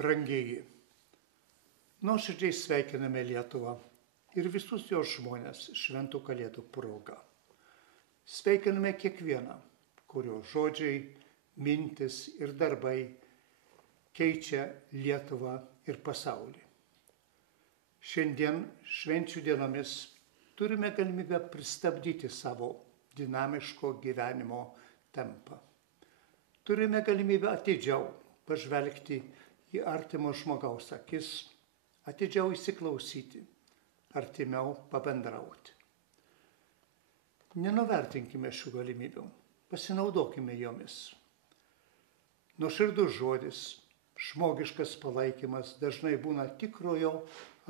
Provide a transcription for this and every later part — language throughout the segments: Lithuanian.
Brangieji, nuoširdžiai sveikiname Lietuvą ir visus jos žmonės šventų kalėdų proga. Sveikiname kiekvieną, kurio žodžiai, mintis ir darbai keičia Lietuvą ir pasaulį. Šiandien švenčių dienomis turime galimybę pristabdyti savo dinamiško gyvenimo tempą. Turime galimybę atidžiau pažvelgti į artimo žmogaus akis, atidžiau įsiklausyti, artimiau pabendrauti. Nenuvertinkime šių galimybių, pasinaudokime jomis. Nuoširdus žodis, žmogiškas palaikymas dažnai būna tikrojo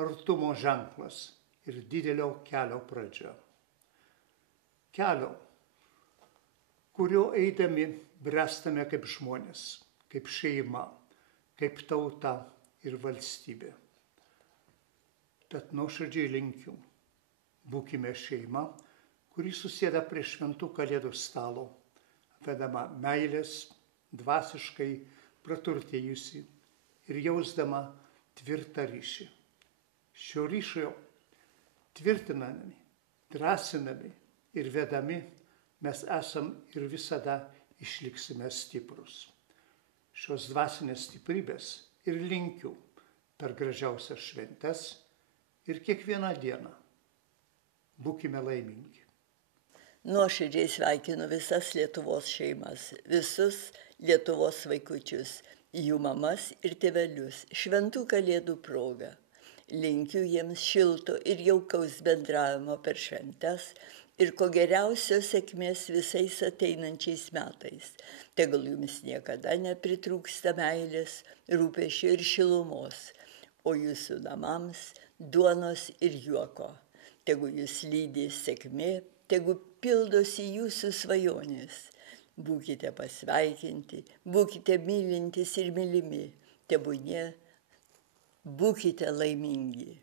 artumo ženklas ir didelio kelio pradžia. Kelio, kurio eidami bręstame kaip žmonės, kaip šeima, kaip tauta ir valstybė. Tad nuoširdžiai linkiu, būkime šeima, kuri susėda prie šventų kalėdų stalo, vedama meilės, dvasiškai praturtėjusi ir jausdama tvirtą ryšį. Šio ryšio tvirtinami, drąsinami ir vedami mes esam ir visada išliksime stiprus. Šios dvasinės stiprybės ir linkiu per gražiausias šventes ir kiekvieną dieną. Būkime laimingi. Nuoširdžiai sveikinu visas Lietuvos šeimas, visus Lietuvos vaikučius, jų mamas ir tėvelius šventų kalėdų proga. Linkiu jiems šilto ir jaukaus bendravimo per šventes ir ko geriausios sėkmės visais ateinančiais metais. Tegul jums niekada nepritrūksta meilės, rūpesčio ir šilumos, o jūsų namams duonos ir juoko. Tegul jūs lydi sėkmė, tegul pildosi jūsų svajonės. Būkite pasveikinti, būkite mylintys ir mylimi, tebūnie, būkite laimingi.